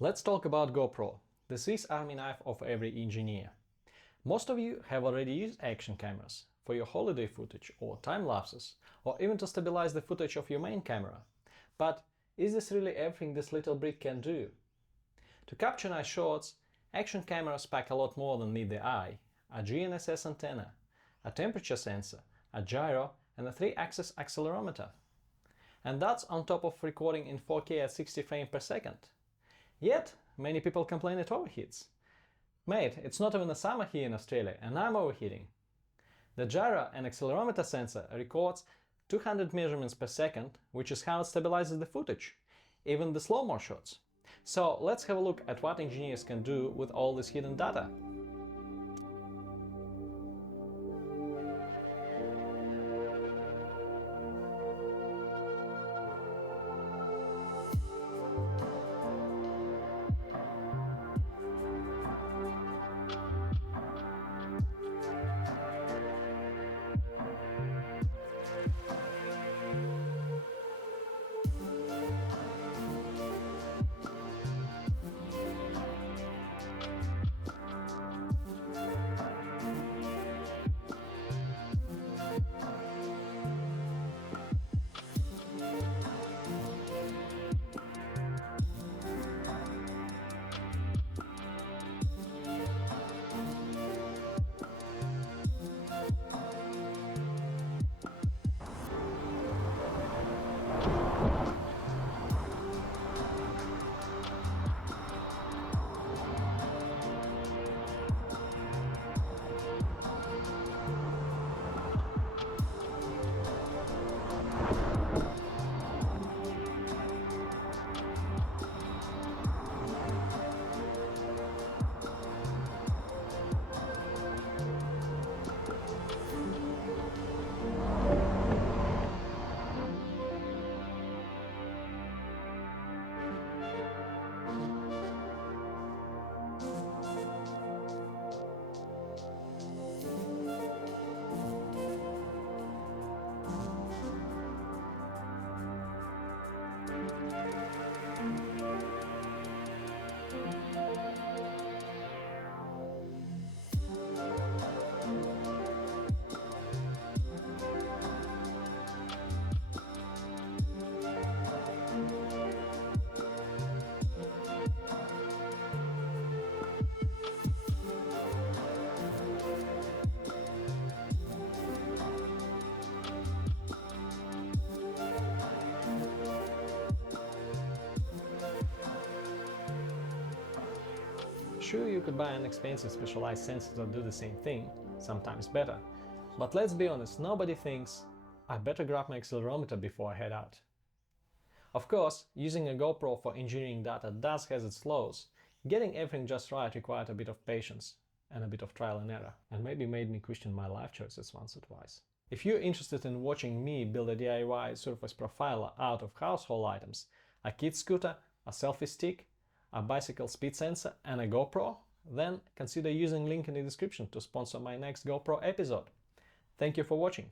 Let's talk about GoPro, the Swiss Army knife of every engineer. Most of you have already used action cameras for your holiday footage or time lapses, or even to stabilize the footage of your main camera. But is this really everything this little brick can do? To capture nice shots, action cameras pack a lot more than meet the eye: a GNSS antenna, a temperature sensor, a gyro, and a 3-axis accelerometer. And that's on top of recording in 4K at 60 frames per second. Yet, many people complain it overheats. Mate, it's not even the summer here in Australia, and I'm overheating. The gyro and accelerometer sensor records 200 measurements per second, which is how it stabilizes the footage, even the slow-mo shots. So let's have a look at what engineers can do with all this hidden data. Sure, you could buy an expensive specialized sensor to do the same thing, sometimes better, but let's be honest, nobody thinks, I better grab my accelerometer before I head out. Of course, using a GoPro for engineering data does have its flaws. Getting everything just right required a bit of patience and a bit of trial and error, and maybe made me question my life choices once or twice. If you're interested in watching me build a DIY surface profiler out of household items, a kid scooter, a selfie stick, a bicycle speed sensor and a GoPro, then consider using link in the description to sponsor my next GoPro episode. Thank you for watching.